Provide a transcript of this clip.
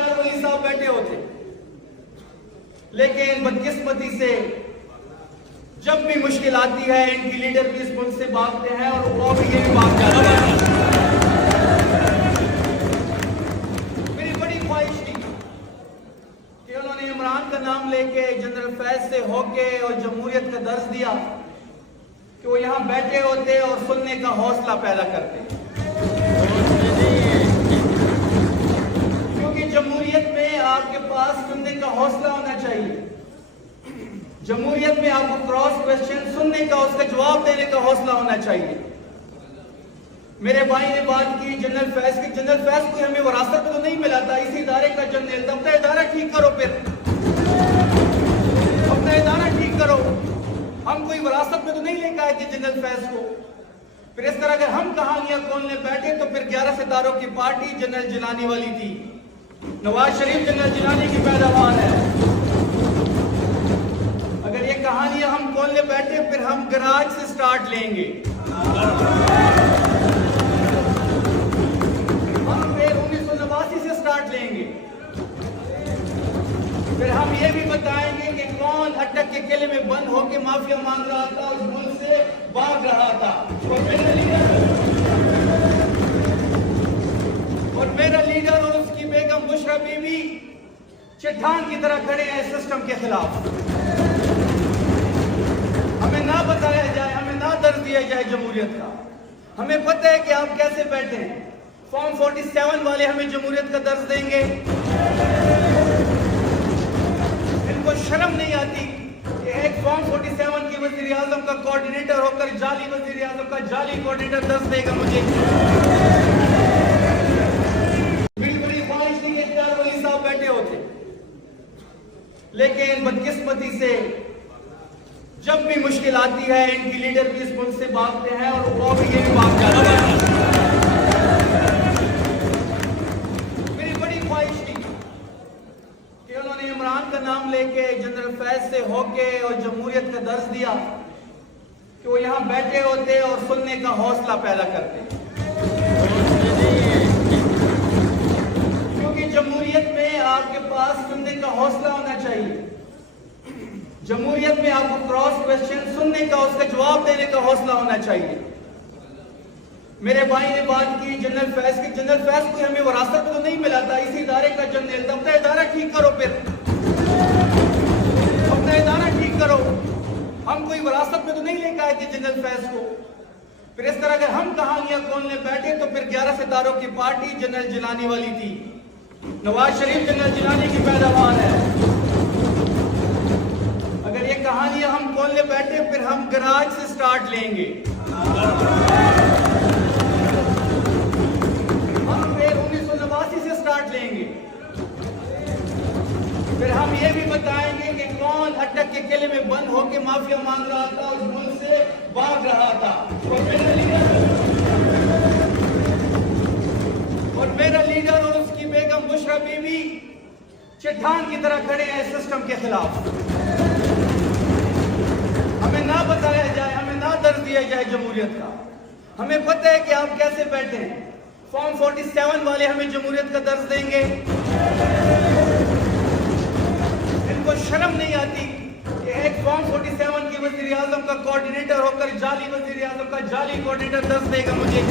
इख्तियार वली साहब बैठे होते, लेकिन बदकिस्मती से जब भी मुश्किल आती है इनकी लीडर भी इस मुल्क से भागते हैं और वो भी ये भी भाग जाते हैं। मेरी बड़ी ख्वाहिश थी कि उन्होंने इमरान का नाम लेके जनरल फैज से होके और जमहूरियत का दर्ज दिया कि वो यहाँ बैठे होते और सुनने का हौसला पैदा करते, क्योंकि जमहूरियत में आपके पास सुनने का हौसला होना चाहिए। जमहूरियत में आपको क्रॉस क्वेश्चन सुनने का, उसका जवाब देने का हौसला होना चाहिए। मेरे भाई ने बात की जनरल फैज की। जनरल फैज को हमें विरासत में तो नहीं मिला था, इसी इदारे का जनरल था। अपना इदारा ठीक करो, फिर अपना इदारा ठीक करो। हम कोई विरासत में तो नहीं लेकर आए थे जनरल फैज को। फिर इस तरह अगर हम कहानियां खोलने बैठे तो फिर 11 सितारों की पार्टी जनरल जिलानी वाली थी। नवाज शरीफ जनरल जिलानी की पैदावार है। अगर ये कहानियां हम खोलने बैठे फिर हम गराज से स्टार्ट लेंगे, हम फिर 1989 से स्टार्ट लेंगे। फिर हम ये भी बताएंगे कि कौन अटक के किले में बंद होकर माफिया मांग रहा था, उस मुल्क से भाग रहा था। और मेरा लीडर और उसकी बेगम बुशरा बीबी चट्टान की तरह खड़े हैं सिस्टम के खिलाफ। हमें ना बताया जाए, हमें ना दर्ज दिया जाए जमहूरियत का। हमें पता है कि आप कैसे बैठे हैं। फॉर्म 47 वाले हमें जमहूरियत का दर्ज देंगे। इनको शर्म नहीं आती कि एक फॉर्म 47 की वजीर आजम का कोऑर्डिनेटर होकर जाली वजीर आजम का जाली कोऑर्डिनेटर दर्ज देगा मुझे। बड़ी ख्वाहिश थी कि इख्तियार वली साहब बैठे होते, लेकिन बदकिस्मती से जब भी मुश्किल आती है इनकी लीडर भी इस मुल्क से भागते हैं और वो भी ये भी भाग जाते हैं। मेरी बड़ी ख्वाहिश थी कि उन्होंने इमरान का नाम लेके जनरल फैज से होके और जमहूरियत का दर्ज दिया कि वो यहाँ बैठे होते और सुनने का हौसला पैदा करते, क्योंकि जमहूरियत में आपके पास सुनने का हौसला होना चाहिए। जमहूरियत में आपको क्रॉस क्वेश्चन सुनने का, उसका जवाब देने का हौसला होना चाहिए। मेरे भाई ने बात की जनरल फैज की। जनरल फैज को हमें विरासत में तो नहीं मिला था, इसी इदारे का जनरल था। अपना इदारा ठीक करो, फिर अपना इदारा ठीक करो। हम कोई विरासत में तो नहीं लेकर आए थे जनरल फैज को। फिर इस तरह अगर हम कहानियां खोलने बैठे तो फिर 11 सितारों की पार्टी जनरल जिलानी वाली थी। नवाज शरीफ जनरल जिलानी की पैदावार है। अगर ये कहानियां हम खोलने बैठे फिर हम गराज से स्टार्ट लेंगे, हम फिर 1989 से स्टार्ट लेंगे। फिर हम ये भी बताएंगे कि कौन अटक के किले में बंद होकर माफिया मांग रहा था, उस मुल्क से भाग रहा था। और मेरा लीडर और उसकी बेगम बुशरा बीबी चट्टान की तरह खड़े हैं सिस्टम के खिलाफ। हमें ना बताया जाए, हमें ना दर्ज दिया जाए जमहूरियत का। हमें पता है कि आप कैसे बैठे हैं। फॉर्म 47 वाले हमें जमहूरियत का दर्ज देंगे। इनको शर्म नहीं आती कि एक फॉर्म 47 की वजीर आजम का कोऑर्डिनेटर होकर जाली वजीर आजम का जाली कोऑर्डिनेटर दर्ज देगा मुझे।